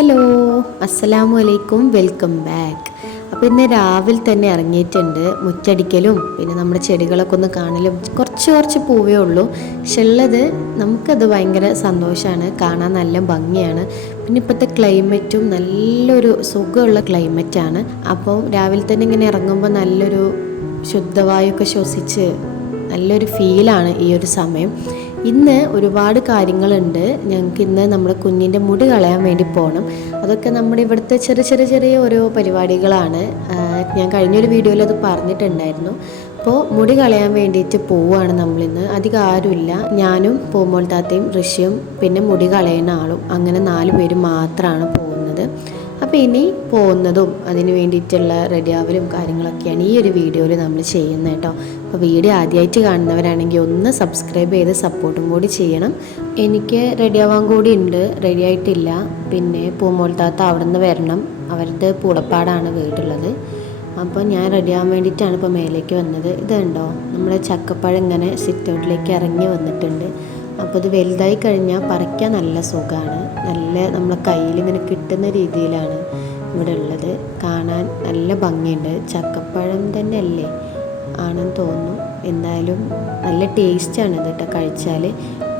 Hello അസ്സലാമു അലൈക്കും welcome back. അപ്പോൾ ഇന്ന് രാവിലെ തന്നെ ഇറങ്ങിയിട്ടുണ്ട് മുറ്റടിക്കലും പിന്നെ നമ്മുടെ ചെടികളൊക്കെ ഒന്ന് കാണലും. കുറച്ച് കുറച്ച് പൂവേ ഉള്ളൂ. പക്ഷെ ഉള്ളത് നമുക്കത് ഭയങ്കര സന്തോഷമാണ് കാണാൻ നല്ല ഭംഗിയാണ്. പിന്നെ ഇപ്പോഴത്തെ ക്ലൈമറ്റും നല്ലൊരു സുഖമുള്ള ക്ലൈമറ്റാണ്. അപ്പോൾ രാവിലെ തന്നെ ഇങ്ങനെ ഇറങ്ങുമ്പോൾ നല്ലൊരു ശുദ്ധവായുവൊക്കെ ശ്വസിച്ച് നല്ലൊരു ഫീലാണ് ഈ ഒരു സമയം. ഇന്ന് ഒരുപാട് കാര്യങ്ങളുണ്ട്. ഞങ്ങൾക്ക് ഇന്ന് നമ്മുടെ കുഞ്ഞിന്റെ മുടി കളയാൻ വേണ്ടി പോകണം അതൊക്കെ നമ്മുടെ ഇവിടുത്തെ ചെറിയ ചെറിയ ചെറിയ ഓരോ പരിപാടികളാണ്. ഞാൻ കഴിഞ്ഞൊരു വീഡിയോയിൽ അത് പറഞ്ഞിട്ടുണ്ടായിരുന്നു. അപ്പോൾ മുടി കളയാൻ വേണ്ടിയിട്ട് പോവുകയാണ് നമ്മളിന്ന്. അധികം ആരുമില്ല. ഞാനും പൂമോൾ താത്തയും ഋഷിയും പിന്നെ മുടി കളയുന്ന ആളും. അങ്ങനെ നാല് പേര് മാത്രമാണ് പോകുന്നത്. അപ്പോൾ ഇനി പോകുന്നതും അതിന് വേണ്ടിയിട്ടുള്ള റെഡിയാവലും കാര്യങ്ങളൊക്കെയാണ് ഈ ഒരു വീഡിയോയിൽ നമ്മൾ ചെയ്യുന്നത് കേട്ടോ. അപ്പോൾ വീഡിയോ ആദ്യമായിട്ട് കാണുന്നവരാണെങ്കിൽ ഒന്ന് സബ്സ്ക്രൈബ് ചെയ്ത് സപ്പോർട്ടും കൂടി ചെയ്യണം. എനിക്ക് റെഡിയാവാൻ കൂടി ഉണ്ട്. റെഡി ആയിട്ടില്ല. പിന്നെ പൂമോൾത്താത്ത അവിടെ നിന്ന് വരണം. അവരുടെ പൂളപ്പാടാണ് വീടുള്ളത്. അപ്പോൾ ഞാൻ റെഡിയാവാൻ വേണ്ടിയിട്ടാണ് ഇപ്പോൾ മേലേക്ക് വന്നത്. ഇതുണ്ടോ നമ്മുടെ ചക്കപ്പഴം ഇങ്ങനെ സിറ്റ് ഔട്ടിലേക്ക് ഇറങ്ങി വന്നിട്ടുണ്ട്. അപ്പോൾ ഇത് വലുതായി കഴിഞ്ഞാൽ പറിക്കാൻ നല്ല സുഖമാണ് നല്ല നമ്മളെ കയ്യിൽ ഇങ്ങനെ കിട്ടുന്ന രീതിയിലാണ് ഇവിടെ ഉള്ളത്. കാണാൻ നല്ല ഭംഗിയുണ്ട്. ചക്കപ്പഴം തന്നെ അല്ലേ ആണെന്ന് തോന്നുന്നു. എന്തായാലും നല്ല ടേസ്റ്റാണ് ഇത് കേട്ടോ കഴിച്ചാൽ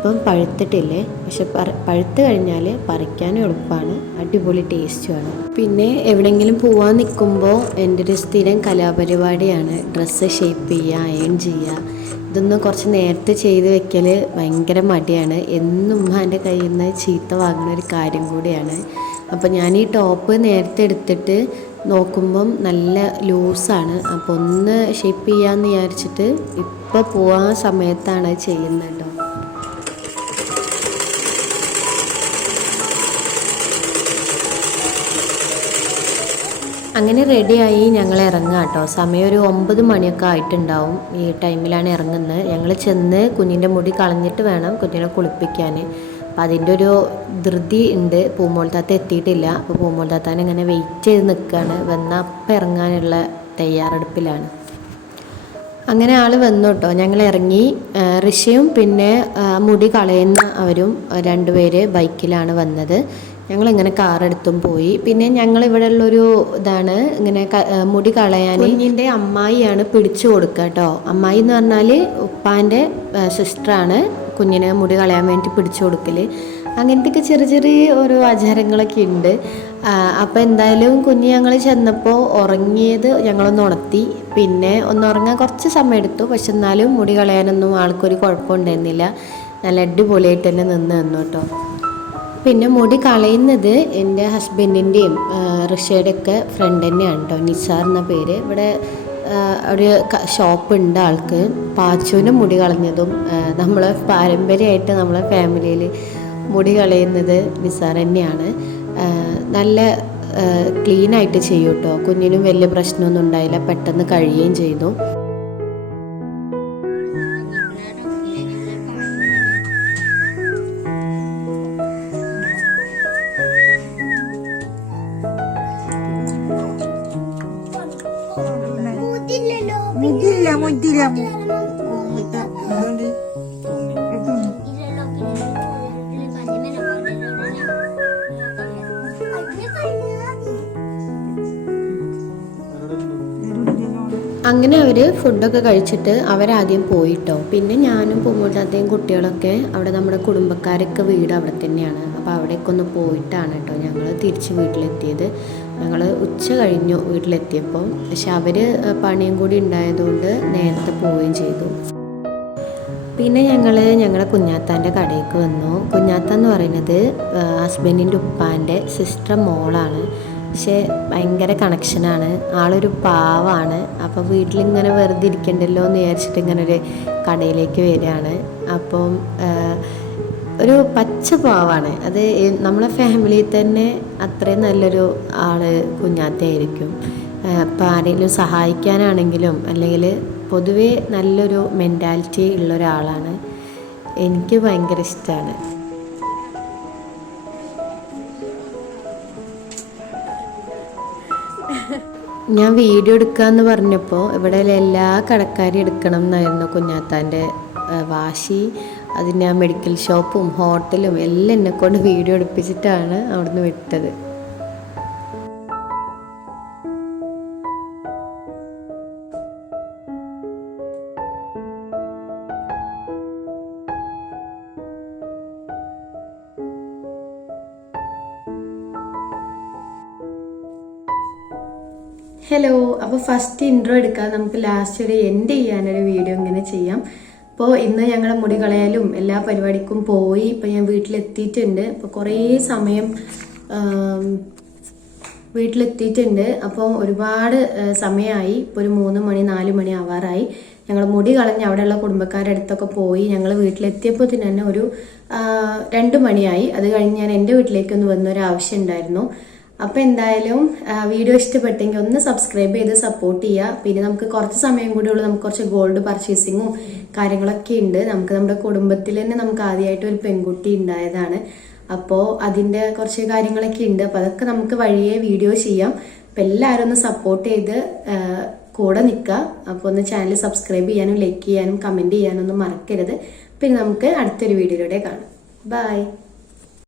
ഇപ്പം പഴുത്തിട്ടില്ലേ? പക്ഷെ പഴുത്ത് കഴിഞ്ഞാൽ പറിക്കാനും എളുപ്പമാണ് അടിപൊളി ടേസ്റ്റുമാണ് പിന്നെ എവിടെയെങ്കിലും പോവാൻ നിൽക്കുമ്പോൾ എന്റെ ഒരു സ്ഥിരം കലാപരിപാടിയാണ്. ഡ്രസ്സ് ഷേപ്പ് ചെയ്യുക അയൺ ചെയ്യുക. ഇതൊന്നും കുറച്ച് നേരത്തെ ചെയ്ത് വെക്കൽ ഭയങ്കര മടിയാണ്. എന്നും ഉമ്മാന്റെ കയ്യിൽ നിന്ന് ചീത്ത വാങ്ങുന്ന ഒരു കാര്യം കൂടിയാണ്. അപ്പോൾ ഞാൻ ഈ ടോപ്പ് നേരത്തെ എടുത്തിട്ട് നോക്കുമ്പം നല്ല ലൂസാണ് അപ്പോൾ ഒന്ന് ഷേപ്പ് ചെയ്യാമെന്ന് വിചാരിച്ചിട്ട് ഇപ്പോൾ പോകാൻ സമയത്താണ് ചെയ്യുന്നത് കേട്ടോ. അങ്ങനെ റെഡിയായി ഞങ്ങൾ ഇറങ്ങുക കേട്ടോ. സമയം ഒരു ഒമ്പത് മണിയൊക്കെ ആയിട്ടുണ്ടാവും. ഈ ടൈമിലാണ് ഇറങ്ങുന്നത്. ഞങ്ങൾ ചെന്ന് കുഞ്ഞിന്റെ മുടി കളഞ്ഞിട്ട് വേണം കുഞ്ഞിനെ കുളിപ്പിക്കാൻ അപ്പം അതിന്റെ ഒരു ധൃതി ഉണ്ട്. പൂമോൾ എത്തിയിട്ടില്ല. അപ്പോൾ പൂമോൾ ഇങ്ങനെ വെയിറ്റ് ചെയ്ത് നിൽക്കുകയാണ് വന്ന അപ്പം ഇറങ്ങാനുള്ള തയ്യാറെടുപ്പിലാണ്. അങ്ങനെ ആൾ വന്നു കേട്ടോ. ഞങ്ങൾ ഇറങ്ങി. ഋഷിയും പിന്നെ മുടി കളയുന്ന അവരും രണ്ടുപേര് ബൈക്കിലാണ് വന്നത്. ഞങ്ങളിങ്ങനെ കാറെടുത്തും പോയി. പിന്നെ ഞങ്ങൾ ഇവിടെ ഉള്ളൊരു ഇതാണ് ഇങ്ങനെ മുടി കളയാൻ. കുഞ്ഞിന്റെ അമ്മായിയാണ് പിടിച്ചു കൊടുക്കുക കേട്ടോ. അമ്മായി എന്ന് പറഞ്ഞാൽ ഉപ്പാന്റെ സിസ്റ്ററാണ് കുഞ്ഞിനെ മുടി കളയാൻ വേണ്ടി പിടിച്ചു കൊടുക്കൽ അങ്ങനത്തെയൊക്കെ ചെറിയ ചെറിയ ഓരോ ആചാരങ്ങളൊക്കെ ഉണ്ട്. അപ്പോൾ എന്തായാലും കുഞ്ഞ് ഞങ്ങൾ ചെന്നപ്പോൾ ഉറങ്ങിയത് ഞങ്ങളൊന്ന് ഉണർത്തി. പിന്നെ ഒന്ന് ഉറങ്ങാൻ കുറച്ച് സമയം എടുത്തു പക്ഷെ എന്നാലും മുടി കളയാനൊന്നും ആൾക്കൊരു കുഴപ്പമുണ്ടായിരുന്നില്ല. നല്ല അടിപൊളിയായിട്ട് തന്നെ നിന്ന് തന്നു കേട്ടോ. പിന്നെ മുടി കളയുന്നത് എന്റെ ഹസ്ബൻഡിന്റെയും ഋഷയുടെ ഒക്കെ ഫ്രണ്ട് തന്നെയാണ് കേട്ടോ നിസാർ എന്ന പേര്. ഇവിടെ ഒരു ഷോപ്പ് ഉണ്ട് ആൾക്ക്. പാച്ചുവിന്റെ മുടി കളഞ്ഞതും നമ്മളെ പാരമ്പര്യമായിട്ട് നമ്മളെ ഫാമിലിയിൽ മുടി കളയുന്നത് നിസാർ തന്നെയാണ്. നല്ല ക്ലീനായിട്ട് ചെയ്യും കേട്ടോ കുഞ്ഞിനും വലിയ പ്രശ്നമൊന്നും ഉണ്ടായില്ല. പെട്ടെന്ന് കഴിയുകയും ചെയ്തു. മുതില്ല മുതില്ല അങ്ങനെ അവർ ഫുഡൊക്കെ കഴിച്ചിട്ട് അവരാദ്യം പോയിട്ടോ. പിന്നെ ഞാനും പൂമൂട്ടാത്തയും കുട്ടികളൊക്കെ അവിടെ നമ്മുടെ കുടുംബക്കാരൊക്കെ വീട് അവിടെ തന്നെയാണ്. അപ്പോൾ അവിടേക്ക് ഒന്ന് പോയിട്ടാണ് കേട്ടോ ഞങ്ങൾ തിരിച്ച് വീട്ടിലെത്തിയത്. ഞങ്ങൾ ഉച്ച കഴിഞ്ഞു വീട്ടിലെത്തിയപ്പോൾ. പക്ഷെ അവർ പണിയും കൂടി ഉണ്ടായതുകൊണ്ട് നേരത്തെ പോവുകയും ചെയ്തു. പിന്നെ ഞങ്ങൾ ഞങ്ങളുടെ കുഞ്ഞാത്താന്റെ കടയിലേക്ക് വന്നു. കുഞ്ഞാത്ത എന്ന് പറയുന്നത് ഹസ്ബൻഡിന്റെ ഉപ്പാന്റെ സിസ്റ്റർ മോളാണ്. പക്ഷേ ഭയങ്കര കണക്ഷനാണ് ആളൊരു പാവാണ്. അപ്പോൾ വീട്ടിലിങ്ങനെ വെറുതെ ഇരിക്കണ്ടല്ലോ എന്ന് വിചാരിച്ചിട്ട് ഇങ്ങനെ ഒരു കടയിലേക്ക് വരികയാണ്. അപ്പം ഒരു പച്ച പാവാണ്. അത് നമ്മളെ ഫാമിലിയിൽ തന്നെ അത്രയും നല്ലൊരു ആൾ കുഞ്ഞാത്തയായിരിക്കും. അപ്പം ആരെങ്കിലും സഹായിക്കാനാണെങ്കിലും അല്ലെങ്കിൽ പൊതുവേ നല്ലൊരു മെന്റാലിറ്റി ഉള്ള ഒരാളാണ് എനിക്ക് ഭയങ്കര ഇഷ്ടമാണ് ഞാൻ വീഡിയോ എടുക്കാന്ന് പറഞ്ഞപ്പോൾ ഇവിടെ എല്ലാ കടക്കാരും എടുക്കണം എന്നായിരുന്നു കുഞ്ഞാത്താന്റെ വാശി. അതിന്റെ ആ മെഡിക്കൽ ഷോപ്പും ഹോട്ടലും എല്ലാം എന്നെ കൊണ്ട് വീഡിയോ എടുപ്പിച്ചിട്ടാണ് അവിടുന്ന് വിട്ടത്. ഹലോ അപ്പോൾ ഫസ്റ്റ് ഇൻട്രോ എടുക്കാതെ നമുക്ക് ലാസ്റ്റ് ഒരു എൻഡ് ചെയ്യാനൊരു വീഡിയോ ഇങ്ങനെ ചെയ്യാം. അപ്പോൾ ഇന്ന് ഞങ്ങളുടെ മുടി കളയാലും എല്ലാ പരിപാടിക്കും പോയി ഇപ്പം ഞാൻ വീട്ടിലെത്തിയിട്ടുണ്ട്. അപ്പോൾ കുറേ സമയം വീട്ടിലെത്തിയിട്ടുണ്ട്. അപ്പോൾ ഒരുപാട് സമയമായി ഇപ്പോൾ ഒരു മൂന്ന് മണി നാല് മണി ആവാറായി. ഞങ്ങൾ മുടി കളഞ്ഞ് അവിടെയുള്ള കുടുംബക്കാരുടെ അടുത്തൊക്കെ പോയി. ഞങ്ങൾ വീട്ടിലെത്തിയപ്പോൾ തന്നെ ഒരു രണ്ട് മണിയായി. അത് കഴിഞ്ഞ് ഞാൻ എന്റെ വീട്ടിലേക്കൊന്ന് ഒന്ന് വന്നൊരു ആവശ്യം ഉണ്ടായിരുന്നു. അപ്പോൾ എന്തായാലും വീഡിയോ ഇഷ്ടപ്പെട്ടെങ്കിൽ ഒന്ന് സബ്സ്ക്രൈബ് ചെയ്ത് സപ്പോർട്ട് ചെയ്യുക. പിന്നെ നമുക്ക് കുറച്ച് സമയം കൂടി ഉള്ളൂ. നമുക്ക് കുറച്ച് ഗോൾഡ് പർച്ചേസിങ്ങും കാര്യങ്ങളൊക്കെ ഉണ്ട്. നമുക്ക് നമ്മുടെ കുടുംബത്തിൽ തന്നെ നമുക്ക് ആദ്യമായിട്ട് ഒരു പെൺകുട്ടി ഉണ്ടായതാണ്. അപ്പോൾ അതിന്റെ കുറച്ച് കാര്യങ്ങളൊക്കെ ഉണ്ട്. അപ്പോൾ അതൊക്കെ നമുക്ക് വഴിയെ വീഡിയോ ചെയ്യാം. അപ്പോൾ എല്ലാവരും ഒന്ന് സപ്പോർട്ട് ചെയ്ത് കൂടെ നിൽക്കുക. അപ്പോൾ ഒന്ന് ചാനൽ സബ്സ്ക്രൈബ് ചെയ്യാനും ലൈക്ക് ചെയ്യാനും കമന്റ് ചെയ്യാനും ഒന്നും മറക്കരുത്. പിന്നെ നമുക്ക് അടുത്തൊരു വീഡിയോയിലൂടെ കാണാം. ബൈ